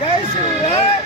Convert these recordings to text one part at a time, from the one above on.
जय शिवराय।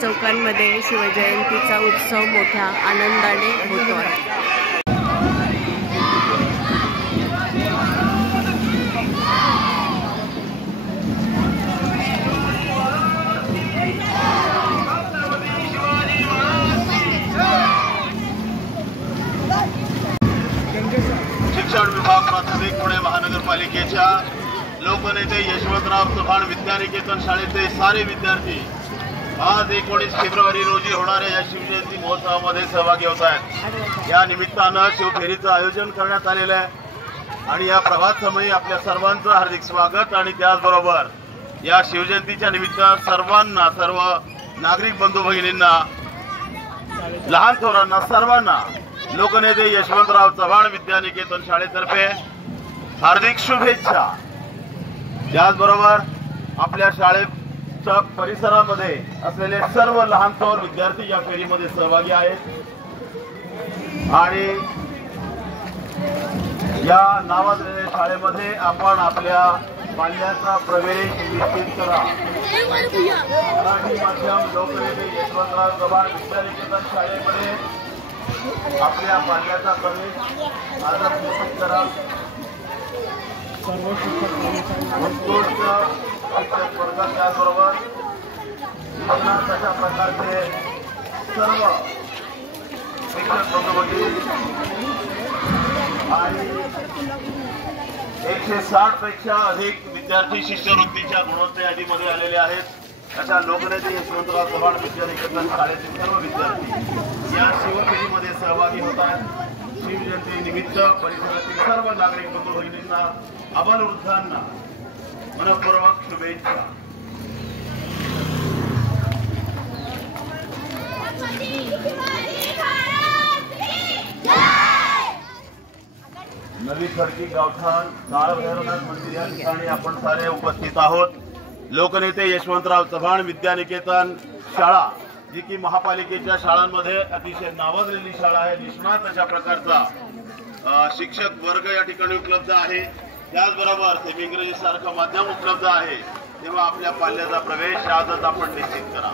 चौकांमध्ये शिवजयंतीचा उत्सव मोठ्या आनंदाने होतो आहे। शिक्षण विभाग प्राथमिक पुणे महानगरपालिकेच्या लोक लोकनेते यशवंतराव चव्हाण विद्यानिकेतन शाळेचे सारे विद्यार्थी आज 19 फेब्रुवारी रोजी होणाऱ्या या शिवजयंती महोत्सवामध्ये सहभागी होत आहेत। या निमित्तानं शिवफेरीचं आयोजन करण्यात आलेलं आहे आणि या प्रभात समयी आपल्या सर्वांचं हार्दिक स्वागत आणि त्याचबरोबर या शिवजयंतीच्या निमित्त सर्वांना, सर्व नागरिक बंधू भगिनींना, लहान थोरांना सर्वांना लोकनेते यशवंतराव चव्हाण विद्यानिकेतन शाळेतर्फे हार्दिक शुभेच्छा। त्याचबरोबर आपल्या शाळेच्या परिसरामध्ये असलेले सर्व लहान थोर विद्यार्थी या फेरीमध्ये सहभागी आहेत आणि या नावाजलेल्या शाळेमध्ये आपण आपल्या पाल्याचा प्रवेश निश्चित करा। मराठी माध्यम लोकनेते यशवंतराव चव्हाण विद्यानिकेतन शाळेमध्ये आपल्या पाल्याचा प्रवेश आजच निश्चित करा। सर्व उत्कृष्ट शिक्षक वर्ग त्याचबरोबर तशा प्रकारचे सर्व शिक्षक बंधू आणि 160 पेक्षा अधिक विद्यार्थी शिष्यवृत्तीच्या गुणोत्तर यादीमध्ये आलेले आहेत। अशा लोकनेते यशवंतराव चव्हाण विद्यानिकेतन शाळेतील सर्व विद्यार्थी या शिवफेरीमध्ये सहभागी होत आहेत। शिवजयंती निमित्त परिसरातील सर्व नागरिक बंधू भगिनींना, आबालवृद्धांना मनपूर्वक शुभेच्छा। नवी खडकी गावठाण काळभैरवनाथ मंदिर या ठिकाणी आपण सारे उपस्थित आहोत। लोकनेते यशवंतराव चव्हाण विद्यानिकेतन शाळा जी की महापालिकेच्या शाळांमध्ये अतिशय नावाजलेली शाळा आहे। निष्णात अशा प्रकारचा शिक्षक वर्ग या ठिकाणी उपलब्ध आहे। त्याचबरोबर सेमी इंग्रजी सारखं माध्यम उपलब्ध आहे। तेव्हा आपल्या पाल्याचा प्रवेश आजच आपण निश्चित करा।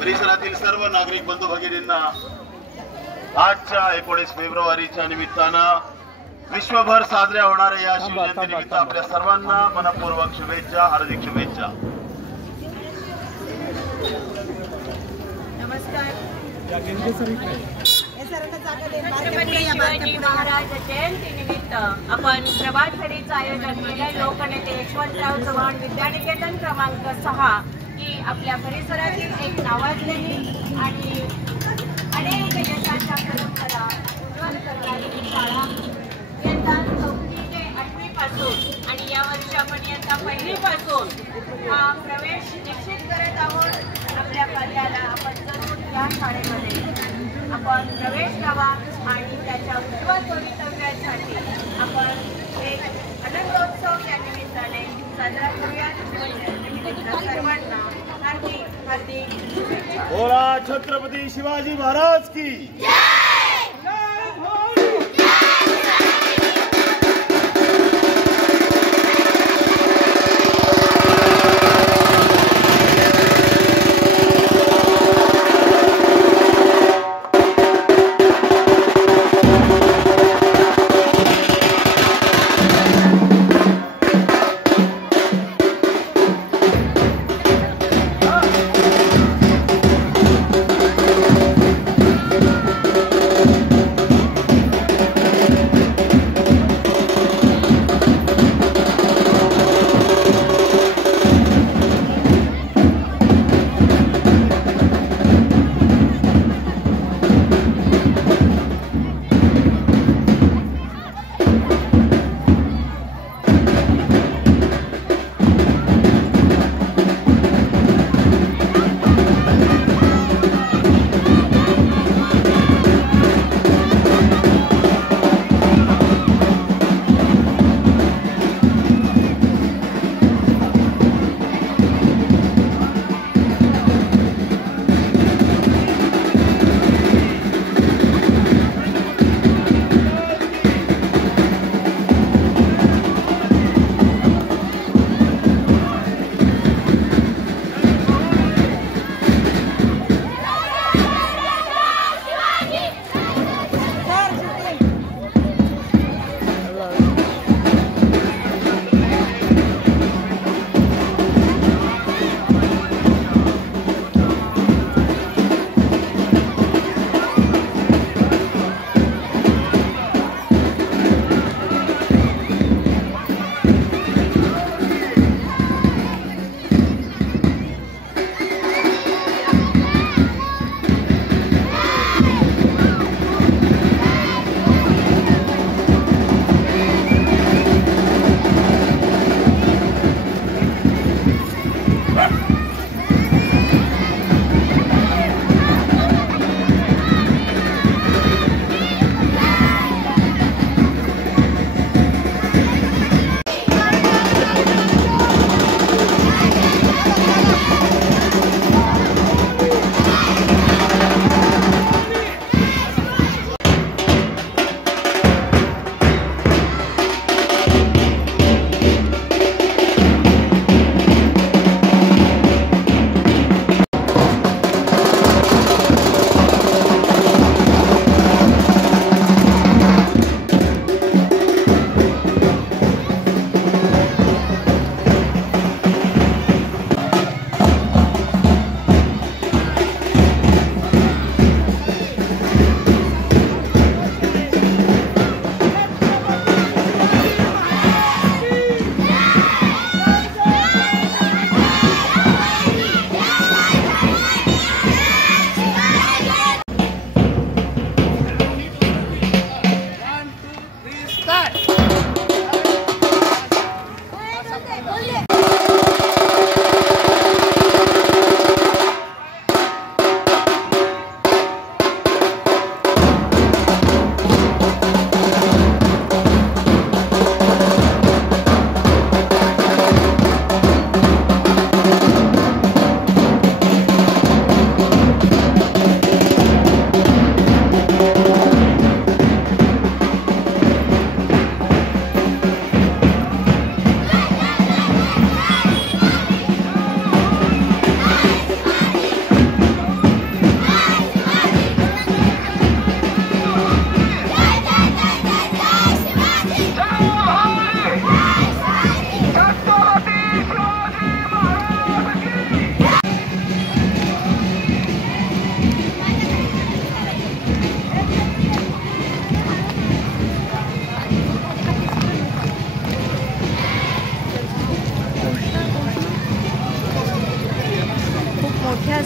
परिसरातील सर्व नागरिक बंधू भगिनींना आजच्या 19 फेब्रुवारीच्या निमित्तानं विश्वभर साजऱ्या होणाऱ्या या शिवजयंती निमित्त आपल्या सर्वांना मनपूर्वक शुभेच्छा, हार्दिक शुभेच्छा। नमस्कार। छत्रपती शिवाजी महाराज जयंती निमित्त आपण प्रभात फेरीचं आयोजन केलं। लोकनेते यशवंतराव चव्हाण विद्यानिकेतन क्रमांक 6 ही आपल्या परिसरातील एक नावाजलेली आणि अनेक यशाच्या परंपरा उज्ज्वल करणारी शाळा। इयत्ता 4वी ते 8वी पासून आणि या वर्षी आपण इयत्ता 1ली पासून हा प्रवेश निश्चित करत आहोत। आपल्या पाल्याला आपण जरूर या शाळेमध्ये आपण प्रवेश द्यावा आणि त्याच्या उज्ज्वल भवितव्यासाठी आपण एक आनंदोत्सव या निमित्ताने साजरा करूया। सर्वांना हार्दिक हार्दिक शुभेच्छा। बोला छत्रपती शिवाजी महाराज की जय।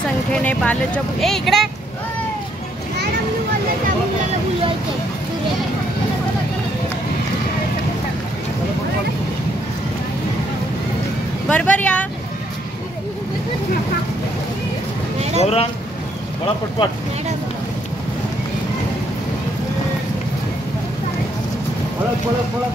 संख्येने बालचक इकडे बरोबर या गौरांग बड़ा पटपट पळत पळत पळत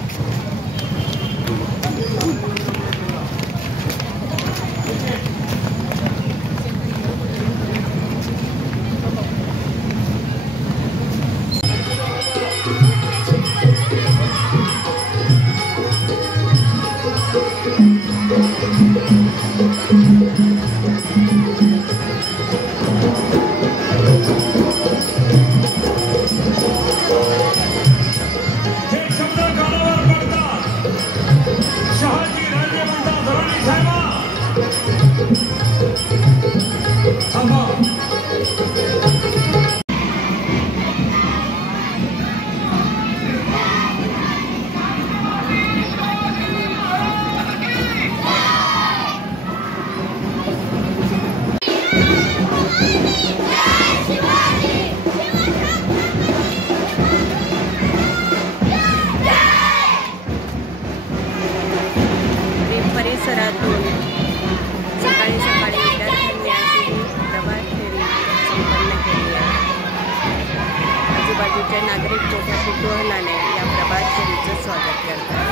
परिसरातून सकाळी सकाळी विद्यार्थ्यांनी अशी प्रभात फेरी संपन्न केली आहे। आजूबाजूच्या नागरिक मोठ्या कुतूहलाने या प्रभात फेरीचं स्वागत करतात।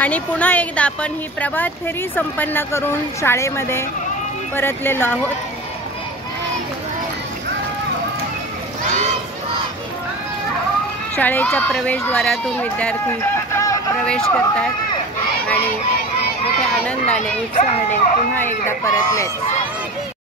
आणि पुन्हा एकदा आपण ही प्रभात फेरी संपन्न करून शाळेमध्ये परतलेलो आहोत। शाळेच्या प्रवेशद्वारातून विद्यार्थी प्रवेश करतात आणि मोठ्या आनंदाने उत्साहाने पुन्हा एकदा परतलेत।